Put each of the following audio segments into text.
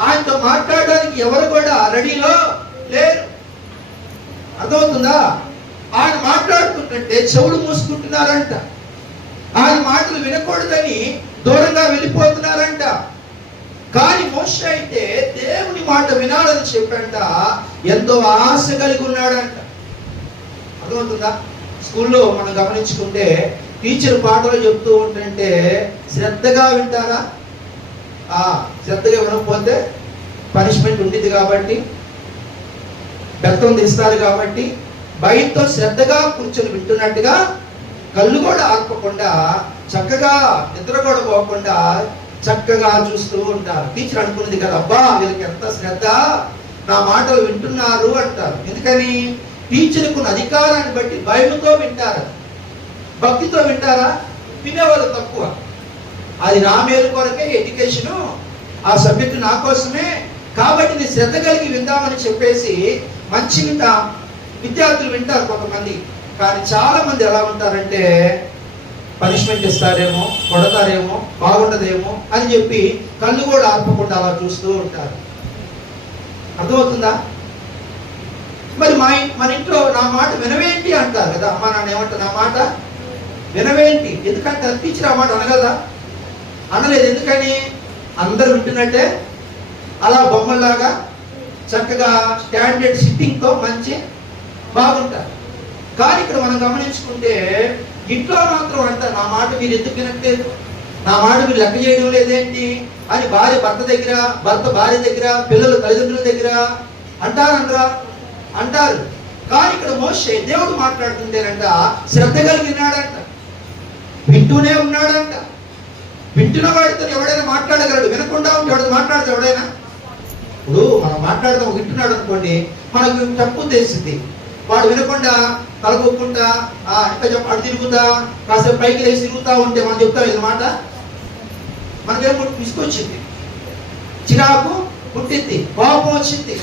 ఆయనతో మాట్లాడడానికి ఎవరు కూడా రెడీలో లేరు. అర్థమవుతుందా? ఆయన మాట్లాడుతుంటే చెవులు మూసుకుంటున్నారంట. ఆయన మాటలు వినకూడదని దూరంగా వెళ్ళిపోతున్నారంట. కానీ మోష అయితే దేవుని మాట వినాలని చెప్పంట. ఎంతో ఆశ కలిగి ఉన్నాడంట. అర్థమవుతుందా? స్కూల్లో మనం గమనించుకుంటే టీచర్ పాటలు చెప్తూ ఉంటుంటే శ్రద్ధగా వింటారా? ఆ శ్రద్ధగా వినకపోతే పనిష్మెంట్ ఉండిద్ది కాబట్టి బెత్తం తీస్తారు కాబట్టి భయంతో శ్రద్ధగా కూర్చొని వింటున్నట్టుగా కళ్ళు కూడా ఆర్పకుండా చక్కగా నిద్ర కూడా పోకుండా చక్కగా చూస్తూ ఉంటారు. టీచర్ అనుకున్నది కదా అబ్బా వీళ్ళకి ఎంత శ్రద్ధ నా మాటలు వింటున్నారు అంటారు. ఎందుకని? టీచర్కున్న అధికారాన్ని బట్టి భయంతో వింటారు. భక్తితో వింటారా? వినేవాళ్ళు తక్కువ. అది నా మేలు కొరకే ఎడ్యుకేషను ఆ సబ్జెక్టు నా కోసమే కాబట్టి నేను శ్రద్ధ కలిగి విందామని చెప్పేసి మంచి వింటా విద్యార్థులు వింటారు కొంతమంది. కానీ చాలా మంది ఎలా ఉంటారంటే పనిష్మెంట్ ఇస్తారేమో కొడతారేమో బాగుండదేమో అని చెప్పి కళ్ళు కూడా ఆర్పకుండా అలా చూస్తూ ఉంటారు. అర్థమవుతుందా? మరి మా మన ఇంట్లో నా మాట వినవేంటి అంటారు కదా అమ్మా నాన్న ఏమంటారు? నా మాట వినవేంటి? ఎందుకంటే టీచర్ ఆ మాట అనగదా అనలేదు. ఎందుకని? అందరు వింటున్నట్టే అలా బొమ్మల్లాగా చక్కగా స్టాండర్డ్ సిట్టింగ్తో మంచి బాగుంటారు. కానీ ఇక్కడ మనం గమనించుకుంటే ఇంట్లో మాత్రం అంట నా మాట మీరు ఎందుకు వినట్లేదు? నా మాట మీరు లెక్క చేయడం లేదేంటి? అని భార్య భర్త దగ్గర భర్త భార్య దగ్గర పిల్లల తల్లిదండ్రుల దగ్గర అంటారంటారా అంటారు. కానీ ఇక్కడ మోసే దేవుడు మాట్లాడుతుంటేనంట శ్రద్ధ కలిగినాడంట వింటూనే ఉన్నాడంట. వింటున్న వాడితో ఎవడైనా మాట్లాడగలడు? వినకుండా ఉంటే మాట్లాడదు ఎవడైనా? ఇప్పుడు మనం మాట్లాడదాం వింటున్నాడు అనుకోండి మనకు తప్పు తెలిసింది. వాడు వినకుండా తలగొక్కుండా ఆ ఇంకా చెప్ప అటు తిరుగుతా కాసేపు పైకి లేచి తిరుగుతా ఉంటే మనం చెప్తాం ఇది మాట? మనకేమో తీసుకొచ్చింది చిరాకు పుట్టింది కోపం వచ్చింది.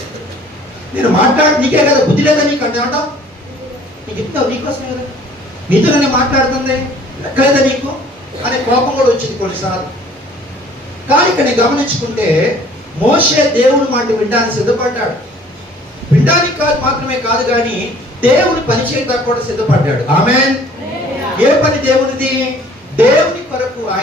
నేను మాట్లాడు నీకే కదా బుద్ధి లేదా నీకు అంటే అంటావు నీకు చెప్తావు నీకోసమే కదా. నీతో నేను మాట్లాడుతుంది? లెక్కలేదా నీకు? అనే కోపం కూడా వచ్చింది కొన్నిసార్లు. కానీ ఇక్కడ గమనించుకుంటే మోసే దేవుని మాట వినడానికి సిద్ధపడ్డాడు. వినడానికి కాదు మాత్రమే కాదు కానీ దేవుని పని చేయడానికి కూడా సిద్ధపడ్డాడు. ఆమె ఏ పని దేవునిది? దేవుని కొరకు ఆయన